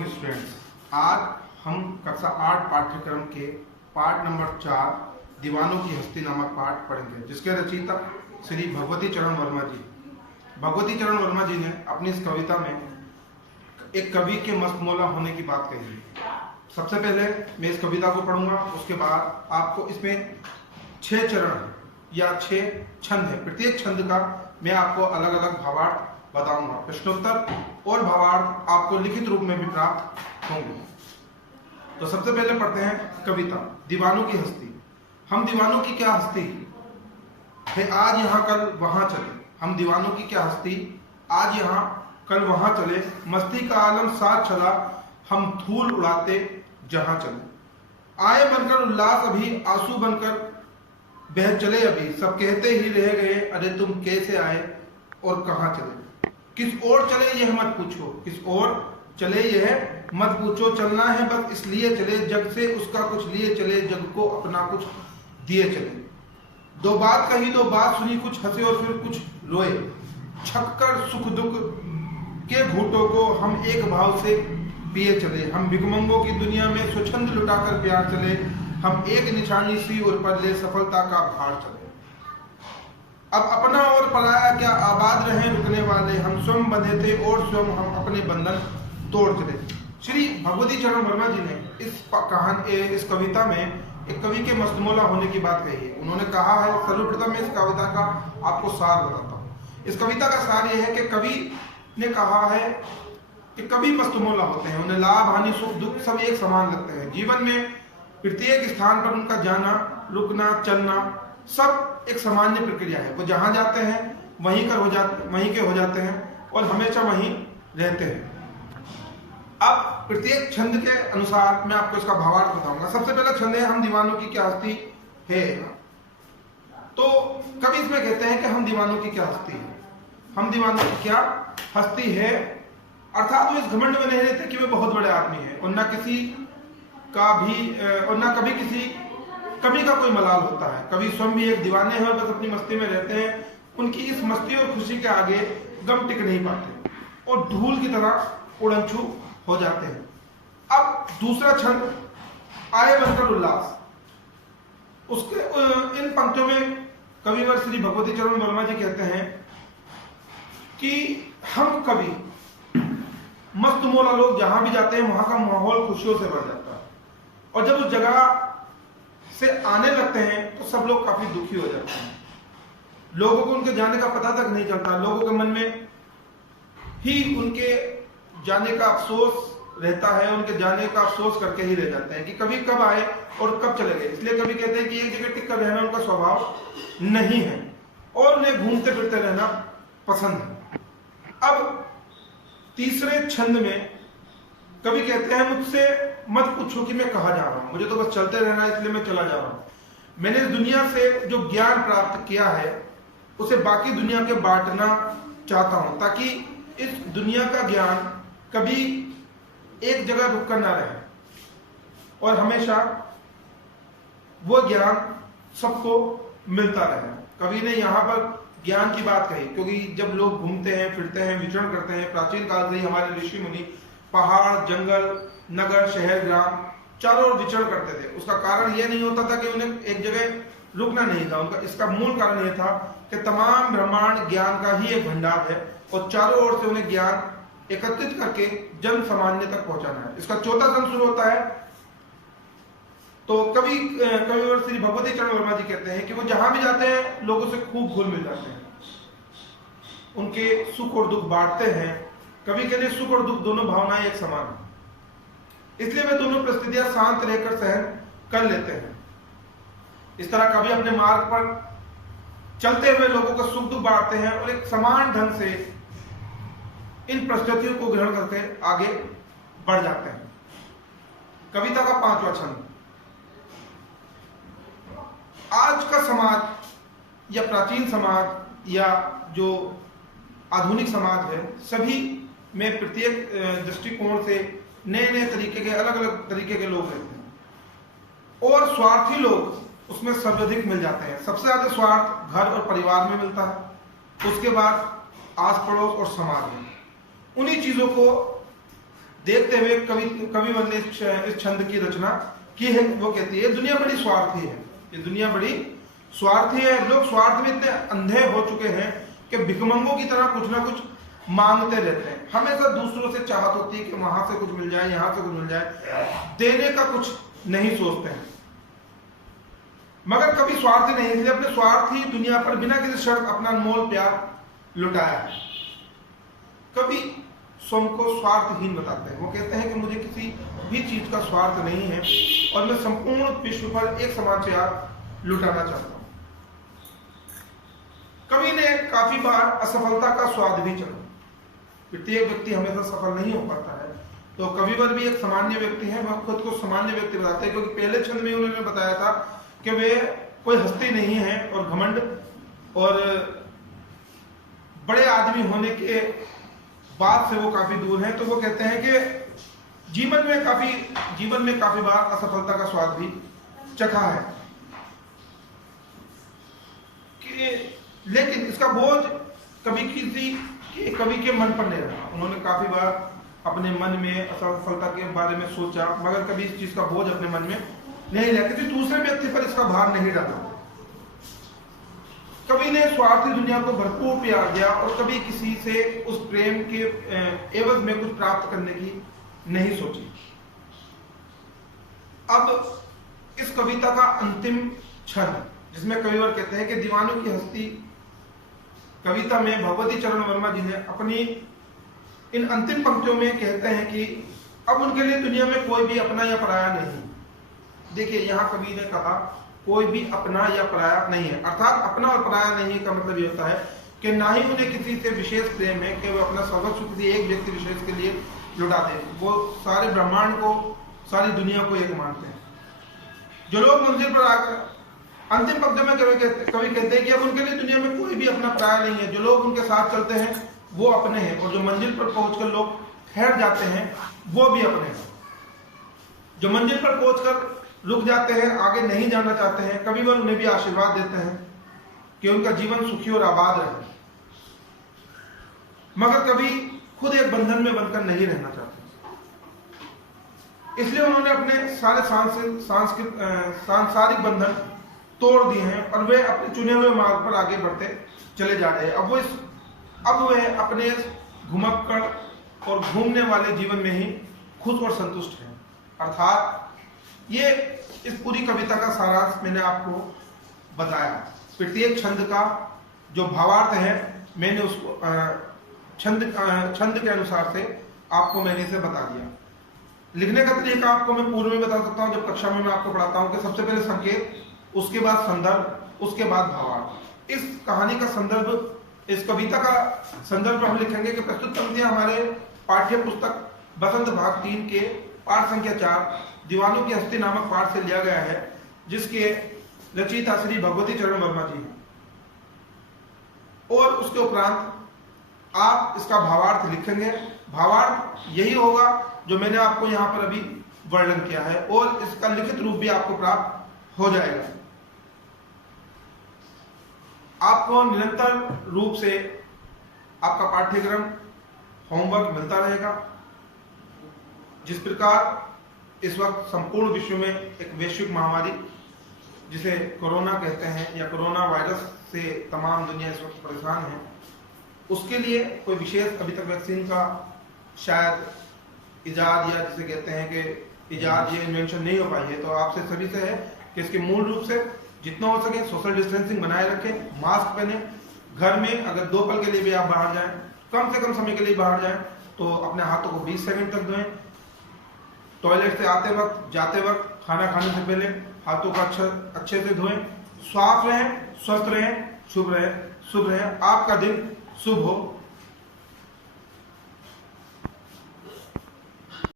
Students, आज हम कक्षा 8 पाठ्यक्रम के पाठ नंबर 4 दीवानों की हस्ती नामक पाठ पढ़ेंगे, जिसके रचयिता श्री भगवती चरण वर्मा जी। भगवती चरण वर्मा जी ने अपनी इस कविता में एक कवि के मस्तमौला होने की बात कही है। सबसे पहले मैं इस कविता को पढ़ूंगा, उसके बाद आपको इसमें 6 चरण या 6 छंद है। प्रत्येक छंद का मैं आपको अलग अलग भावार्थ बताऊंगा। प्रश्नोत्तर और भावार्थ आपको लिखित रूप में भी प्राप्त होंगे। तो सबसे पहले पढ़ते हैं कविता दीवानों की हस्ती। हम दीवानों की क्या हस्ती है, आज यहाँ कल वहां चले। हम दीवानों की क्या हस्ती, आज यहाँ कल वहां चले। मस्ती का आलम साथ चला, हम धूल उड़ाते जहां चले। आए बनकर उल्लास अभी, आंसू बनकर बह चले अभी। सब कहते ही रह गए, अरे तुम कैसे आए और कहां चले। किस ओर चले यह मत पूछो, किस ओर चले यह मत पूछो। चलना है बस इसलिए चले, जग से उसका कुछ लिए चले। जग को अपना कुछ दिए चले। दो बात कही दो बात सुनी, कुछ हंसे और फिर कुछ रोए। छककर सुख दुख के घूंटों को हम एक भाव से पिए चले। हम भिकमंगों की दुनिया में स्वच्छंद लुटाकर प्यार चले। हम एक निशानी सी और पर ले, सफलता का भार चले। अब अपना और पराया क्या, आबाद रहे रुकने वाले। हम स्वयं बंधे थे और स्वयं हम अपने बंधन तोड़ चले। श्री भगवती चरण वर्मा जी ने इस कविता में एक कवि के मस्तमौला होने की बात कही है। उन्होंने कहा है, सर्वप्रथम मैं इस कविता का आपको सार बताता हूँ। इस कविता का सार यह है कि कवि ने कहा है कि कवि मस्तमौला होते हैं, उन्हें लाभ हानि सुख दुख सब एक समान लगते हैं। जीवन में प्रत्येक स्थान पर उनका जाना रुकना चलना सब एक सामान्य प्रक्रिया है। वो जहां जाते हैं वहीं के हो जाते हैं और हमेशा वहीं रहते हैं। अब प्रत्येक छंद के अनुसार मैं आपको इसका भावार्थ बताऊंगा। सबसे पहला छंद है, हम दीवानों की क्या हस्ती है। तो कवि इसमें कहते हैं कि हम दीवानों की क्या हस्ती है, हम दीवानों की क्या हस्ती है। अर्थात वो इस घमंड में नहीं रहते कि वे बहुत बड़े आदमी हैं और ना कभी किसी कवि का कोई मलाल होता है। कवि स्वयं भी एक दीवाने हैं और बस अपनी मस्ती में रहते हैं। उनकी इस मस्ती और खुशी के आगे गम टिक नहीं पाते और धूल की तरह उड़नछू हो जाते हैं। अब दूसरा छंद, आए बनकर उल्लास। उसके इन पंक्तियों में कविवर श्री भगवती चरण वर्मा जी कहते हैं कि हम कवि मस्तमौला लोग जहां भी जाते हैं वहां का माहौल खुशियों से भर जाता है और जब उस जगह से आने लगते हैं तो सब लोग काफी दुखी हो जाते हैं। लोगों को उनके जाने का पता तक नहीं चलता। लोगों के मन में ही उनके जाने का अफसोस रहता है, उनके जाने का अफसोस करके ही रह जाते हैं कि कभी कब आए और कब चले गए। इसलिए कभी कहते हैं कि एक जगह टिक कर रहना उनका स्वभाव नहीं है और उन्हें घूमते फिरते रहना पसंद है। अब तीसरे छंद में कवि कहते हैं, मुझसे मत पूछो कि मैं कहाँ जा रहा हूं, मुझे तो बस चलते रहना है इसलिए मैं चला जा रहा हूं। मैंने इस दुनिया से जो ज्ञान प्राप्त किया है उसे बाकी दुनिया के बांटना चाहता हूं, ताकि इस दुनिया का ज्ञान कभी एक जगह रुक कर ना रहे और हमेशा वो ज्ञान सबको मिलता रहे। कवि ने यहाँ पर ज्ञान की बात कही क्योंकि जब लोग घूमते हैं फिरते हैं विचरण करते हैं, प्राचीन काल से ही हमारे ऋषि मुनि पहाड़ जंगल नगर शहर ग्राम चारों ओर विचरण करते थे। उसका कारण यह नहीं होता था कि उन्हें एक जगह रुकना नहीं था। उनका इसका मूल कारण यह था कि तमाम ब्रह्मांड ज्ञान का ही एक भंडार है और चारों ओर से उन्हें ज्ञान एकत्रित करके जन सामान्य तक पहुंचाना है। इसका चौथा छंद शुरू होता है। तो कविवर श्री भगवती चरण वर्मा जी कहते हैं कि वो जहां भी जाते हैं लोगों से खूब घुल मिल जाते हैं, उनके सुख और दुख बांटते हैं। कवि के लिए सुख और दुख दोनों भावनाएं एक समान है, इसलिए वे दोनों परिस्थितियां शांत रहकर सहन कर लेते हैं। इस तरह कवि अपने मार्ग पर चलते हुए लोगों का सुख दुख बांटते हैं और एक समान ढंग से इन परिस्थितियों को ग्रहण करके आगे बढ़ जाते हैं। कविता का पांचवा छंद, आज का समाज या प्राचीन समाज या जो आधुनिक समाज है, सभी में प्रत्येक दृष्टिकोण से नए नए तरीके के अलग अलग तरीके के लोग रहते हैं और स्वार्थी लोग उसमें सर्वाधिक मिल जाते हैं। सबसे ज्यादा स्वार्थ घर और परिवार में मिलता है, उसके बाद आस पड़ोस और समाज में। उन्हीं चीजों को देखते हुए कविवर ने इस छंद की रचना की है। वो कहती है दुनिया बड़ी स्वार्थी है, ये दुनिया बड़ी स्वार्थी है। लोग स्वार्थ में इतने अंधे हो चुके हैं कि भिखमंगों की तरह कुछ ना कुछ मांगते रहते हैं। हमेशा दूसरों से चाहत होती है कि वहां से कुछ मिल जाए, यहां से कुछ मिल जाए, देने का कुछ नहीं सोचते हैं। मगर कभी स्वार्थी नहीं, इसलिए अपने स्वार्थी दुनिया पर बिना किसी शर्त अपना अनमोल प्यार लुटाया है। कभी स्वयं को स्वार्थहीन बताते हैं। वो कहते हैं कि मुझे किसी भी चीज का स्वार्थ नहीं है और मैं संपूर्ण विश्व पर एक समान प्यार लुटाना चाहता हूं। कवि ने काफी बार असफलता का स्वाद भी चखा। प्रत्येक व्यक्ति हमेशा सफल नहीं हो पाता है, तो कविवर भी एक सामान्य व्यक्ति है। वह खुद को सामान्य व्यक्ति बताते हैं, क्योंकि पहले छंद में उन्होंने बताया था कि वे कोई हस्ती नहीं है और घमंड और बड़े आदमी होने के बात से वो काफी दूर है। तो वो कहते हैं कि जीवन में काफी बार असफलता का स्वाद भी चखा है कि, लेकिन इसका बोझ कभी किसी कवि के मन पर नहीं रहा। उन्होंने काफी बार अपने मन में असफलता के बारे में सोचा, मगर कभी इस चीज का बोझ अपने मन में नहीं लिया, किसी दूसरे व्यक्ति पर इसका भार नहीं डाला। कवि ने स्वार्थी दुनिया को भरपूर प्यार दिया और कभी किसी से उस प्रेम के एवज में कुछ प्राप्त करने की नहीं सोची। अब इस कविता का अंतिम छंद, जिसमें कविवर कहते हैं कि दीवानों की हस्ती कविता में भगवती चरण वर्मा जी ने अपनी इन अंतिम पंक्तियों में कहते हैं कि अब उनके लिए दुनिया में कोई भी अपना या पराया नहीं। देखिए, यहाँ कवि ने कहा कोई भी अपना या पराया नहीं है, अर्थात अपना और पराया नहीं का मतलब ये होता है कि ना ही उन्हें किसी से विशेष प्रेम है कि वो अपना सर्वस्व किसी एक व्यक्ति विशेष के लिए लुटा दे। वो सारे ब्रह्मांड को, सारी दुनिया को एक मानते हैं। जो लोग मंजिल पर आकर अंतिम पंक्ति में कवि कहते हैं कि अब उनके लिए दुनिया में कोई भी अपना पराया नहीं है। जो लोग उनके साथ चलते हैं वो अपने हैं, और जो मंजिल पर पहुंचकर लोग ठहर जाते हैं वो भी अपने हैं। जो मंजिल पर पहुंचकर रुक जाते हैं, आगे नहीं जाना चाहते हैं, कविवर उन्हें भी आशीर्वाद देते हैं कि उनका जीवन सुखी और आबाद रहे। मगर कभी खुद एक बंधन में बनकर नहीं रहना चाहते, इसलिए उन्होंने अपने सारे सांसारिक बंधन तोड़ दिए हैं और वे अपने चुने हुए मार्ग पर आगे बढ़ते चले जा रहे हैं। अब वे अपने घुमक्कड़ और घूमने वाले जीवन में ही खुश और संतुष्ट हैं। अर्थात ये इस पूरी कविता का सारांश मैंने आपको बताया। प्रत्येक छंद का जो भावार्थ है मैंने उसको छंद के अनुसार से आपको मैंने इसे बता दिया। लिखने का तरीका आपको मैं पूर्व में बता सकता हूँ, जब कक्षा में मैं आपको पढ़ाता हूँ कि सबसे पहले संकेत, उसके बाद संदर्भ, उसके बाद भावार्थ। इस कहानी का संदर्भ, इस कविता का संदर्भ हम लिखेंगे कि प्रस्तुत पंक्तियां हमारे पाठ्य पुस्तक बसंत भाग 3 के पाठ संख्या 4 दीवानों की हस्ती नामक पाठ से लिया गया है, जिसके रचयिता श्री भगवती चरण वर्मा जी हैं। और उसके उपरांत आप इसका भावार्थ लिखेंगे। भावार्थ यही होगा जो मैंने आपको यहाँ पर अभी वर्णन किया है, और इसका लिखित रूप भी आपको प्राप्त हो जाएगा। आपको निरंतर रूप से आपका पाठ्यक्रम होमवर्क मिलता रहेगा। जिस प्रकार इस वक्त संपूर्ण विश्व में एक वैश्विक महामारी, जिसे कोरोना कहते हैं या कोरोना वायरस से तमाम दुनिया इस वक्त परेशान है, उसके लिए कोई विशेष अभी तक वैक्सीन का शायद इजाद या जिसे कहते हैं कि इजाद या इन्वेंशन नहीं हो पाई है। तो आपसे सभी से है कि इसके मूल रूप से जितना हो सके सोशल डिस्टेंसिंग बनाए रखें, मास्क पहने, घर में अगर 2 पल के लिए भी आप बाहर जाएं, कम से कम समय के लिए बाहर जाएं, तो अपने हाथों को 20 सेकंड तक धोएं। टॉयलेट से आते वक्त, जाते वक्त, खाना खाने से पहले हाथों का अच्छे से धोएं। साफ रहें, स्वस्थ रहें, शुभ रहें। आपका दिन शुभ हो।